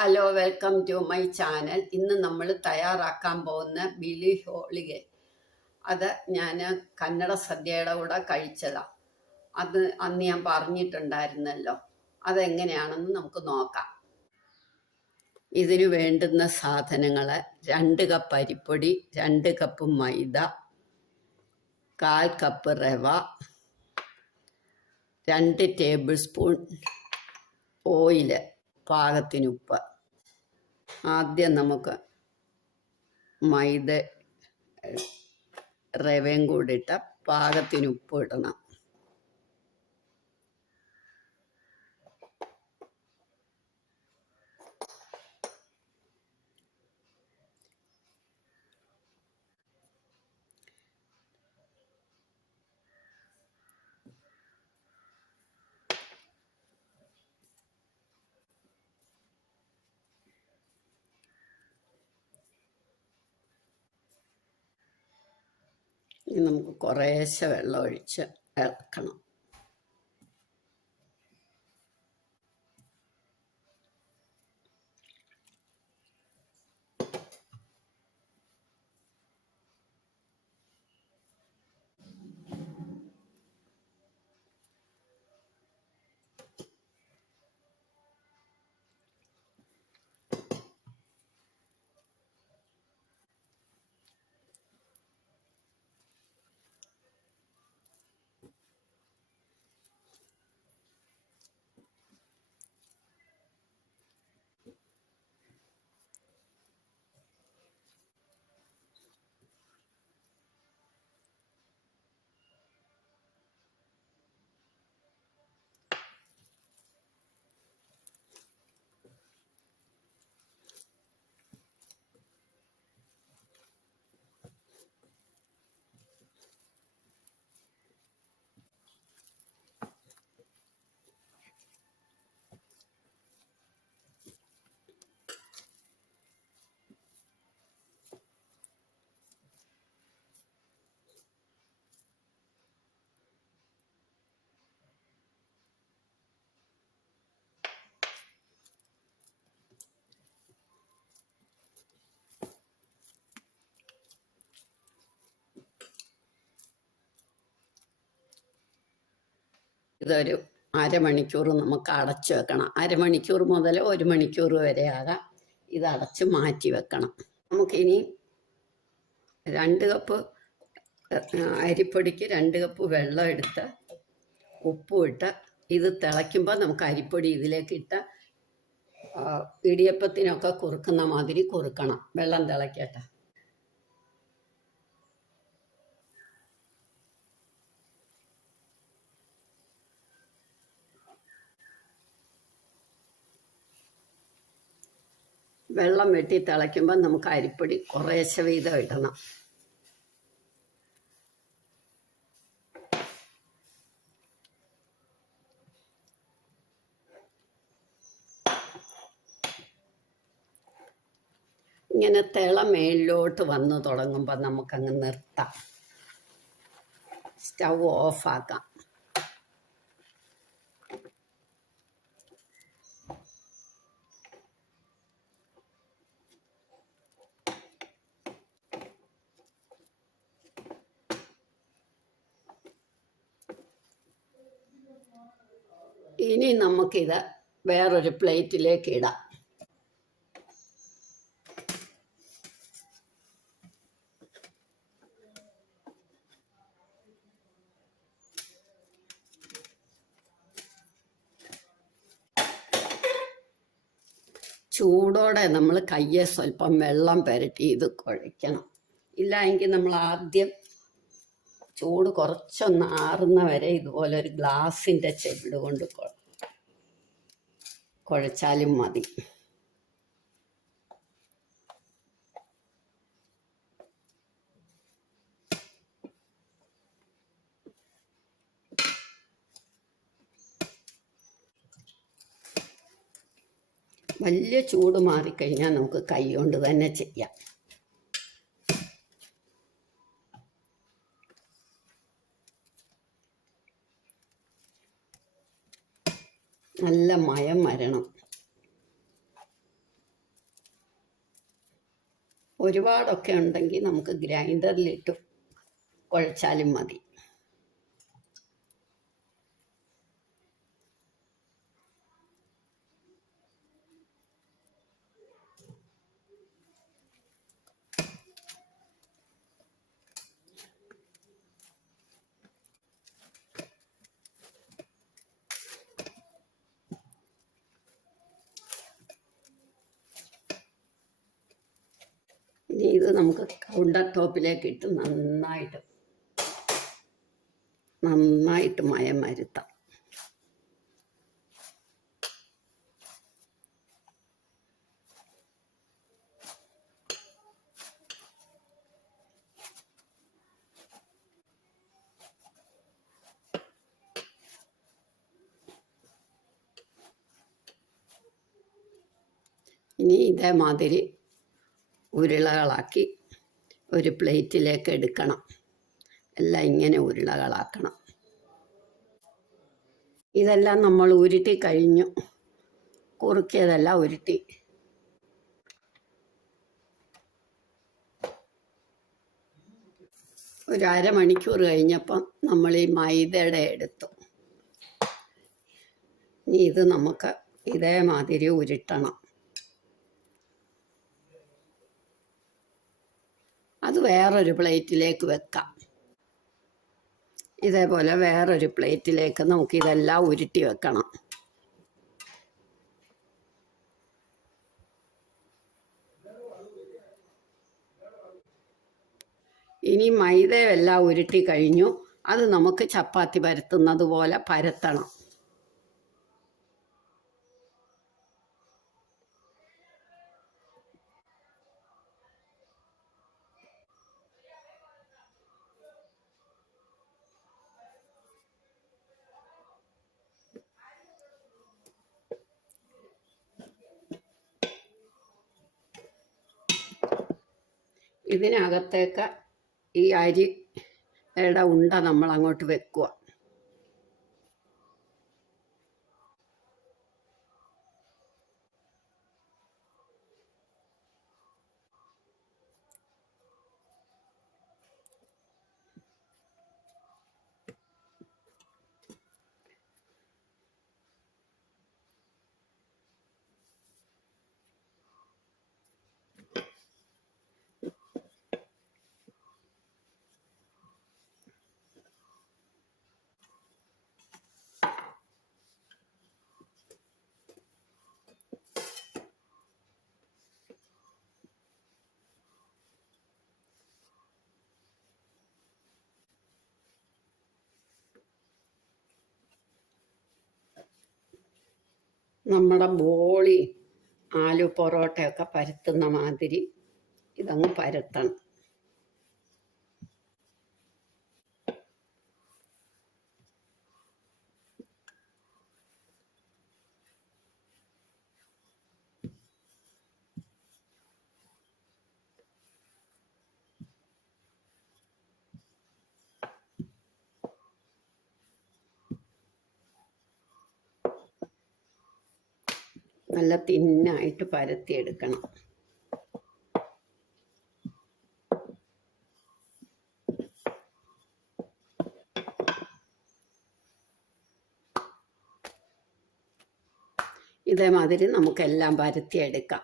Hello, welcome to my channel. ഇന്ന് നമ്മൾ തയ്യാറാക്കാൻ പോകുന്ന ബിലി ഹോളിഗെ. അത് ഞാൻ കന്നഡ സദ്യയുടെ കൂടെ കഴിച്ചതാണ്. അത് അന്ന് ഞാൻ പറഞ്ഞിട്ടുണ്ടായിരുന്നല്ലോ. അതെങ്ങനെയാണെന്ന് നമുക്ക് നോക്കാം. ഇതിനു വേണ്ടുന്ന സാധനങ്ങൾ: 2 കപ്പ് അരിപ്പൊടി, 2 കപ്പ് മൈദ, 1/4 കപ്പ് റവ, 2 ടേബിൾ സ്പൂൺ ഓയിൽ, പാകത്തിന് ഉപ്പ്. ആദ്യം നമുക്ക് മൈദ റവയും കൂടി ഇട്ട പാകത്തിന് ഉപ്പ് ഇടണം. ഇനി നമുക്ക് കുറേശ്ശെ വെള്ളം ഒഴിച്ച് ഇളക്കണം. ഇതൊരു അരമണിക്കൂർ നമുക്ക് അടച്ചു വെക്കണം. അരമണിക്കൂർ മുതൽ 1 മണിക്കൂർ വരെ ആകാം. ഇത് അടച്ച് മാറ്റി വെക്കണം. നമുക്കിനി 2 കപ്പ് അരിപ്പൊടിക്ക് 2 കപ്പ് വെള്ളം എടുത്ത് ഉപ്പും ഇട്ട് ഇത് തിളയ്ക്കുമ്പോൾ നമുക്ക് അരിപ്പൊടി ഇതിലേക്ക് ഇട്ട് ഇടിയപ്പത്തിനൊക്കെ കുറുക്കുന്ന മാതിരി കുറുക്കണം. വെള്ളം തിളയ്ക്കട്ടെ. വെള്ളം വെട്ടി തിളയ്ക്കുമ്പോൾ നമുക്ക് അരിപ്പൊടി കുറേശ്ശെ വീതം ഇടണം. ഇങ്ങനെ മേളിലോട്ട് വന്ന് തുടങ്ങുമ്പോൾ നമുക്കങ്ങ് നിർത്താം. സ്റ്റൗ ഓഫാക്കാം. ഇനി നമുക്കിത് വേറൊരു പ്ലേറ്റിലേക്ക് ഇടാം. ചൂടോടെ നമ്മൾ കയ്യെ സ്വല്പം വെള്ളം പുരട്ടി ഇത് കുഴയ്ക്കണം. ഇല്ല എങ്കിൽ നമ്മൾ ആദ്യം ചൂട് കുറച്ചൊന്ന് ആറുന്ന വരെ ഇതുപോലെ ഒരു ഗ്ലാസിൻ്റെ ചെവിട് കൊണ്ട് കുഴച്ചാലും മതി. വലിയ ചൂട് മാറിക്കഴിഞ്ഞാൽ നമുക്ക് കൈ കൊണ്ട് തന്നെ ചെയ്യാം. നല്ല മയം വരണം. ഒരുപാടൊക്കെ ഉണ്ടെങ്കിൽ നമുക്ക് ഗ്രൈൻഡറിലിട്ട് കുഴച്ചാലും മതി. ഇനി ഇത് നമുക്ക് കൗണ്ടർ ടോപ്പിലേക്ക് ഇട്ട് നന്നായിട്ട് മയം വരുത്താം. ഇനി ഇതേമാതിരി ഉരുളകളാക്കി ഒരു പ്ലേറ്റിലേക്ക് എടുക്കണം. എല്ലാം ഇങ്ങനെ ഉരുളകളാക്കണം. ഇതെല്ലാം നമ്മൾ ഉരുട്ടി കഴിഞ്ഞു. കുറുക്കിയതെല്ലാം ഉരുട്ടി. ഒരു അരമണിക്കൂർ കഴിഞ്ഞപ്പം നമ്മൾ ഈ മൈദയുടെ എടുത്തു. ഇനി ഇത് നമുക്ക് ഇതേമാതിരി ഉരുട്ടണം. അത് വേറൊരു പ്ലേറ്റിലേക്ക് വെക്കാം. ഇതേപോലെ വേറൊരു പ്ലേറ്റിലേക്ക് നമുക്കിതെല്ലാം ഉരുട്ടി വെക്കണം. ഇനി മൈദയെല്ലാം ഉരുട്ടി കഴിഞ്ഞു. അത് നമുക്ക് ചപ്പാത്തി പരത്തുന്നത് പോലെ പരത്തണം. ഇതിനകത്തേക്ക് ഈ അരിയുടെ ഉണ്ട നമ്മൾ അങ്ങോട്ട് വെക്കുക. നമ്മുടെ ബോളി ആലു പൊറോട്ടയൊക്കെ പരത്തുന്ന മാതിരി ഇതങ്ങ് പരത്തണം. നല്ല തിന്നായിട്ട് പരത്തിയെടുക്കണം. ഇതേമാതിരി നമുക്കെല്ലാം പരത്തിയെടുക്കാം.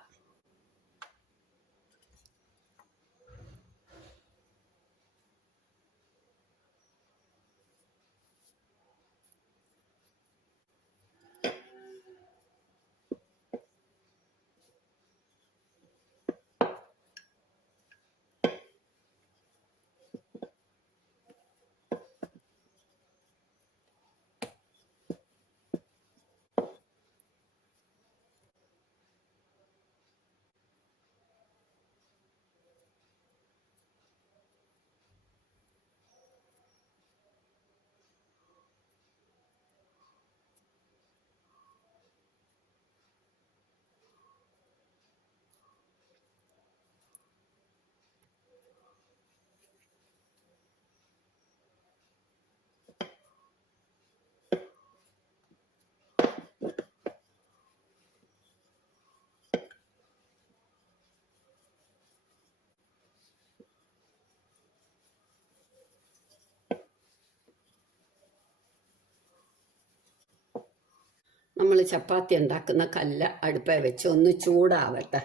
നമ്മൾ ചപ്പാത്തി ഉണ്ടാക്കുന്ന കല്ല് അടുപ്പേ വെച്ച് ഒന്ന് ചൂടാവട്ടെ.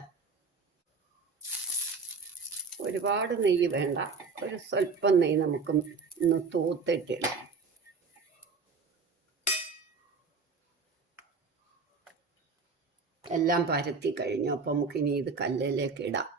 ഒരുപാട് നെയ്യ് വേണ്ട, ഒരു സ്വല്പം നെയ്യ് നമുക്ക് ഒന്ന് തൂത്തിട്ടിടാം. എല്ലാം പരത്തി കഴിഞ്ഞു. അപ്പം നമുക്കിനി ഇത് കല്ലിലേക്ക് ഇടാം.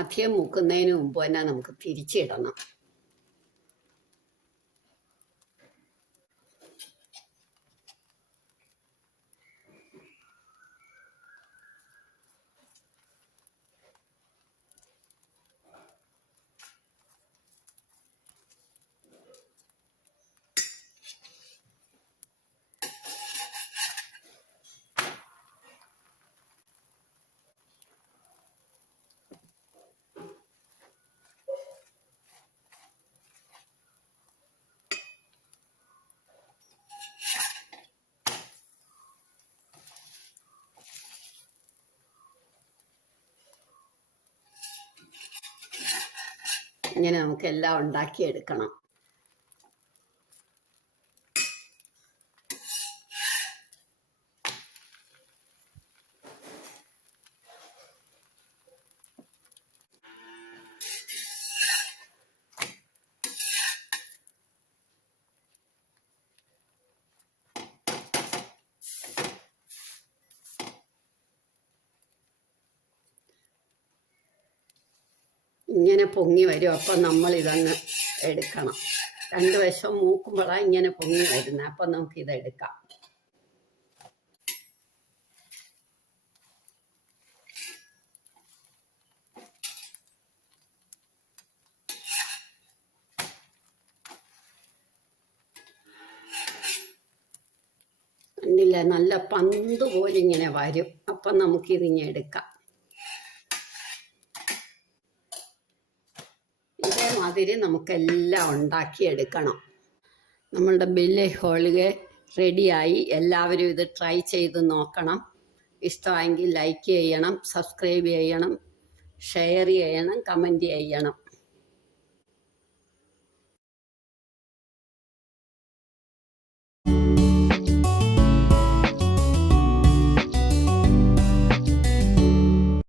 അധികം മുക്കുന്നതിന് മുമ്പ് തന്നെ നമുക്ക് തിരിച്ചിടണം. ഇങ്ങനെ നമുക്ക് എല്ലാം ഉണ്ടാക്കിയെടുക്കണം. ഇങ്ങനെ പൊങ്ങി വരും. അപ്പം നമ്മൾ ഇതങ്ങ് എടുക്കണം. രണ്ട് വശം മൂക്കുമ്പോഴാണ് ഇങ്ങനെ പൊങ്ങി വരുന്നത്. അപ്പം നമുക്കിതെടുക്കാം. കണ്ടില്ല, നല്ല പന്ത് പോലെ ഇങ്ങനെ വരും. അപ്പം നമുക്കിതിങ്ങനെ എടുക്കാം. ഇതേമാതിരി നമുക്കെല്ലാം ഉണ്ടാക്കിയെടുക്കണം. നമ്മളുടെ ബെലെ ഹോളിഗെ റെഡിയായി. എല്ലാവരും ഇത് ട്രൈ ചെയ്ത് നോക്കണം. ഇഷ്ടമായെങ്കിൽ ലൈക്ക് ചെയ്യണം, സബ്സ്ക്രൈബ് ചെയ്യണം, ഷെയർ ചെയ്യണം, കമൻറ്റ് ചെയ്യണം.